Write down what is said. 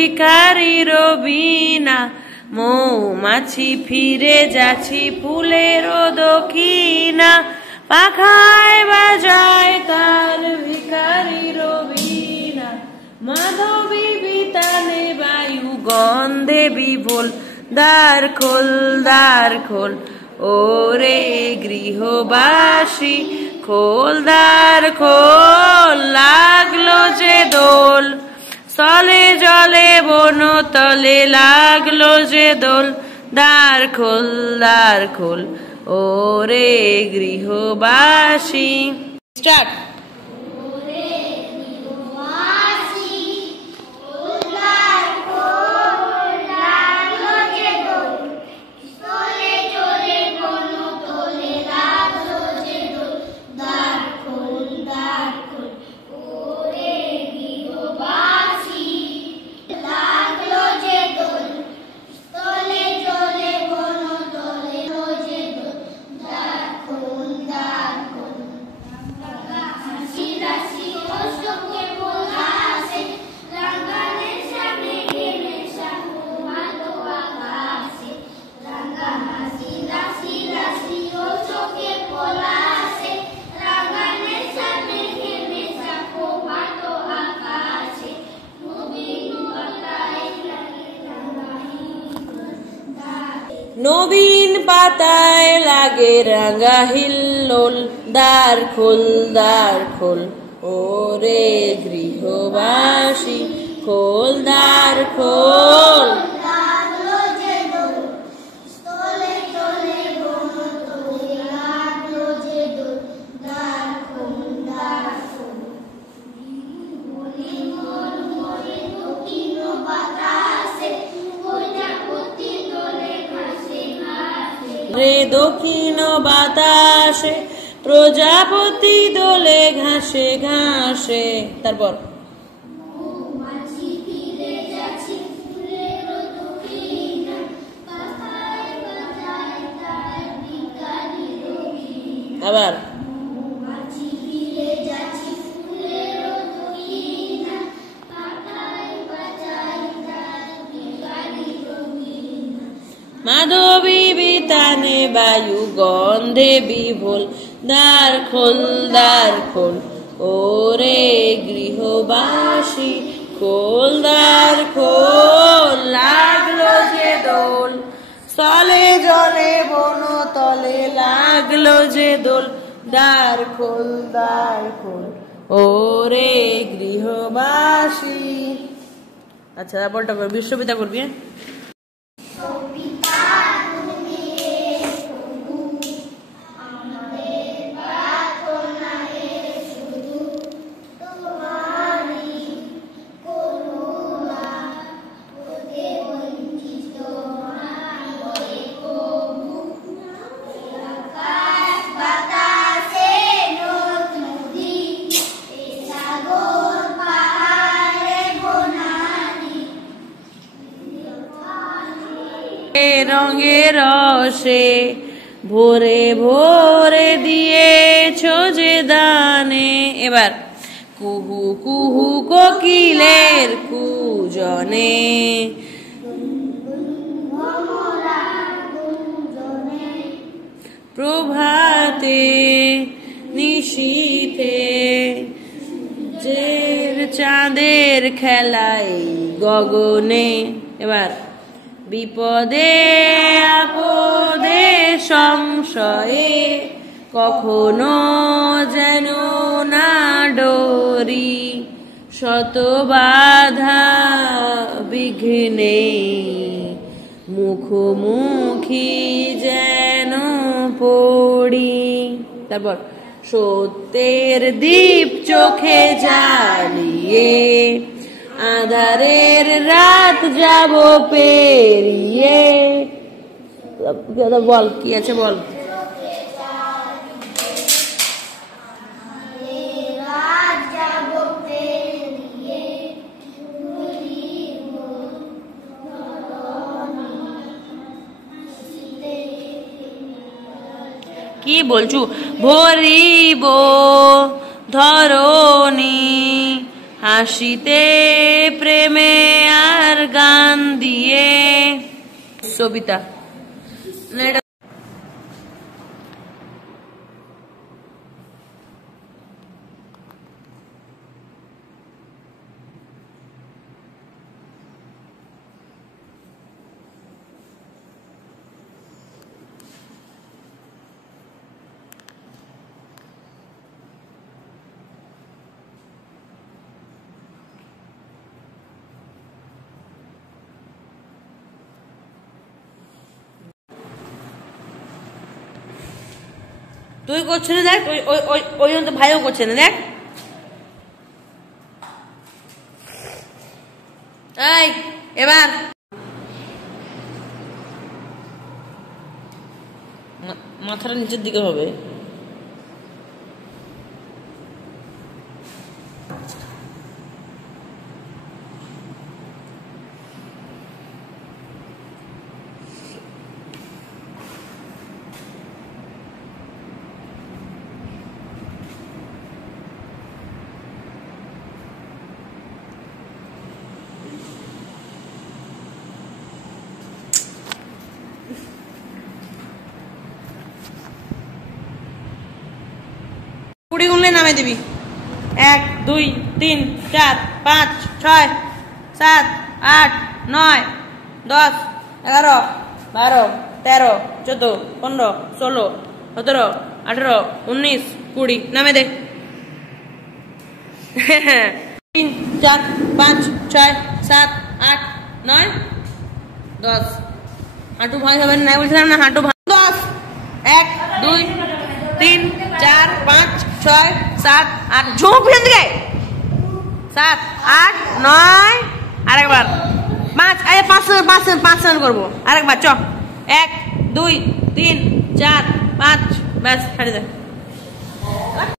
ভিখারির বিনা, মৌমাছি ফিরে যাচ্ছি ফুলের দক্ষিণা, পাখায় বাজায় তার ভিখারির বিনা, মাধবী বিতানে বায়ু গন্ধে বিভোল, দ্বার খোল দ্বার খোল ওরে গৃহবাসী, খোল দ্বার খোল, লাগলো যে দোল, স্থলে জলে বন তলে লাগলো যে দোল, দ্বার খোল দ্বার খোল ওরে গৃহবাসী। স্টার্ট। নবীন পাতায় লাগে রাঙা হিল্লোল, দ্বার খোল দ্বার খোল ওরে গৃহবাসী, খোল দ্বার খোল। রে দক্ষিণ বাতাসে প্রজাপতি দোলে ঘাসে ঘাসে, তারপর আবার মাধবী বিতানে বায়ু গন্ধে বিভোল, দ্বার খোল দ্বার খোল ওরে গৃহবাসী, খোল দ্বার খোল, লাগলো যে দোল, স্থলে জলে বন তলে লাগলো যে দোল, দ্বার খোল দ্বার খোল ওরে গৃহবাসী। আচ্ছা বলটা করবি, বিশ্ববিদ্যা করবি। রঙে রসে ভোরে ভোরে দিয়েছ যে দানে, এবার কুহু কুহু কোকিলের কুজনে, প্রভাতে নিশীথে জের চাঁদের খেলায় গগনে, এবার বিপদে আপদে সংশয়ে কখনো যেন না ডরি, শত বাধা বিঘ্নে মুখোমুখি যেন পড়ি, তারপর সত্যের দীপ চোখে জ্বালিয়ে আধারের রাত যাব পেরিয়ে, বল কি আছে বল। কি বলছু, ভরিব ধরণী হাসিতে প্রেমে আর গান দিয়ে সবিতা তুই করছিস না, দেখ ওই তো ভাইও করছে না, দেখ এই এবার মাথাটা নিচের দিকে হবে। কুড়ি গুনলে নামে দিবি। 1 2 3 4 5 6 7 8 9 10 11 12 13 14 15 16 17 18 19 20 নামে দে। 3 4 5 6 7 8 9 10 হাঁটু ভাঙ হবে না, বলছিলাম না হাঁটু ভাঙ। 10 1 2 3 4 5 6 7 8 ঝুঁক পিছন দিকে 7 8 9 আরেকবার 5 এই 5 করবো আরেকবার চ 1 2 3 4 5 ব্যাস ছাড়ি দে।